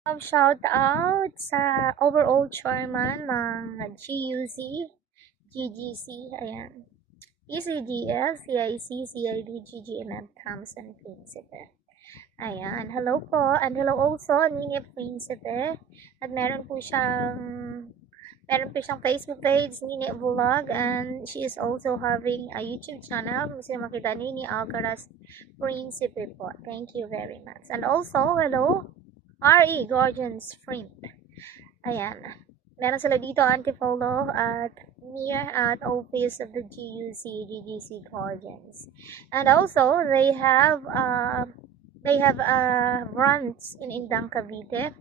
Shout out sa overall chairman ng GUC, GGC, ayan. ECGS, CIC, CID, GGMM, Thompson Principe. Ayan, hello po. And hello also, Nini Principe. At meron po siyang Facebook page, Nini Vlog, and she is also having a YouTube channel. Gusto niyo makita, Nini Alcaraz Principe po. Thank you very much. And also, hello, RE Guardians Shrimp. Ayan. Meron sila dito Antipolo at near at office of the GUC, GGC Guardians. And also, they have branch in Indang, Cavite.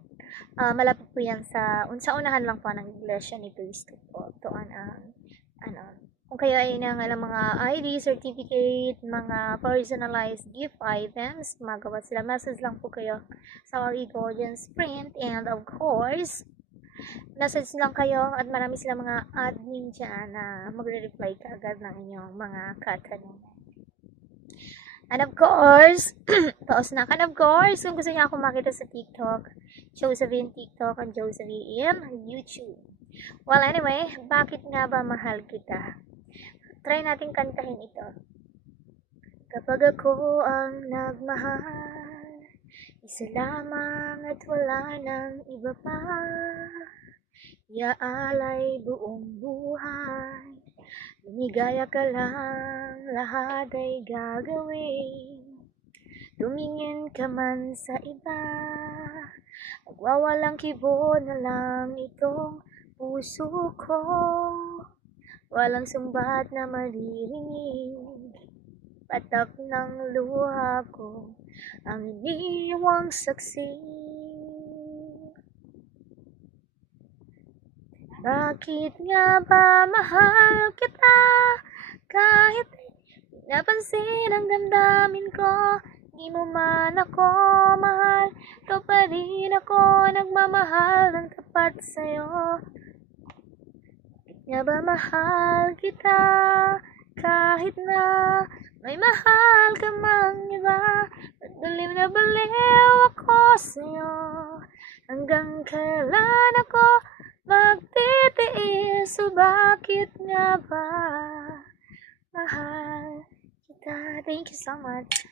Malapit po yan sa unahan lang po ng iglesia ni Cristo po. Doon ang kung kayo ay ng mga ID, certificate, mga personalized gift items, magawa sila. Message lang po kayo sa RE Guardians Print, and of course, message lang kayo at marami silang mga admin dyan na magre-reply ka agad ng inyong mga katanungan. And of course, and of course, kung gusto niyo ako makita sa TikTok, Josephine TikTok and Josephine YouTube. Well, anyway, bakit nga ba mahal kita? Try natin kantahin ito. Kapag ako ang nagmahal, isa lamang at wala nang iba pa, iaalay buong buhay, lumigaya ka lang, lahat ay gagawin. Tumingin ka man sa iba, magwawalang kibo na lang itong puso ko. Walang sumbat na maririnig, patak ng luha ko ang iniwang saksi. Bakit nga ba mahal kita? Kahit napansin ang damdamin ko, di mo man ako mahal, ito pa rin ako nagmamahal ng tapat sa'yo. Nga ba mahal kita, kahit na may mahal ka mang iba, baliw na baliw ako sa'yo, hanggang kailan ako magtitiis, so bakit nga ba mahal kita? Thank you so much.